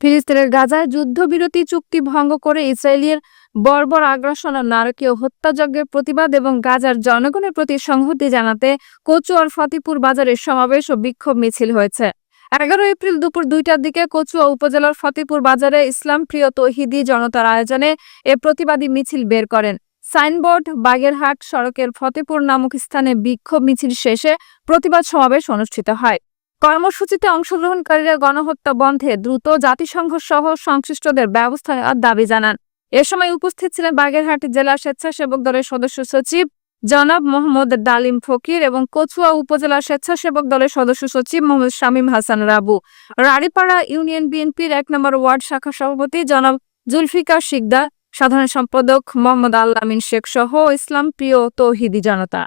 ফিলিস্তিনের গাজায় যুদ্ধবিরতি চুক্তি ভঙ্গ করে ইসরায়েলের বর্বর আগ্রাসন ও নারকীয় হত্যাযজ্ঞের প্রতিবাদ এবং গাজার জনগণের প্রতি সংহতি জানাতে কচুয়ার ফতেপুর বাজারে সমাবেশ ও বিক্ষোভ মিছিল হয়েছে। 11 এপ্রিল দুপুর 2টার দিকে কচুয়া উপজেলার ফতেপুর বাজারে ইসলাম প্রিয় তৌহিদি জনতার আয়োজনে এ প্রতিবাদী মিছিল বের করেন। সাইনবোর্ড বাগেরহাট সড়কের ফতেপুর নামক স্থানে বিক্ষোভ মিছিল শেষে প্রতিবাদ সমাবেশ অনুষ্ঠিত হয়। কর্মসূচিতে অংশগ্রহণকারীরা গণহত্যা বন্ধে দ্রুত জাতিসংঘ সহ সংশ্লিষ্টদের ব্যবস্থা নেওয়ার দাবি জানান। এ সময় উপস্থিত ছিলেন বাগেরহাট জেলা স্বেচ্ছাসেবক দলের সদস্য সচিব জনাব মোহাম্মদ ডালিম ফকির এবং কচুয়া উপজেলা স্বেচ্ছাসেবক দলের সদস্য সচিব মোহাম্মদ শামীম হাসান রাবু, রাড়ীপাড়া ইউনিয়ন বিএনপির 1 নম্বর ওয়ার্ড শাখা সভাপতি জনাব জুলফিকার শিকদার, সাধারণ সম্পাদক মোহাম্মদ আল আমিন শেখ সহ ইসলাম প্রিয় তৌহিদি জনতা।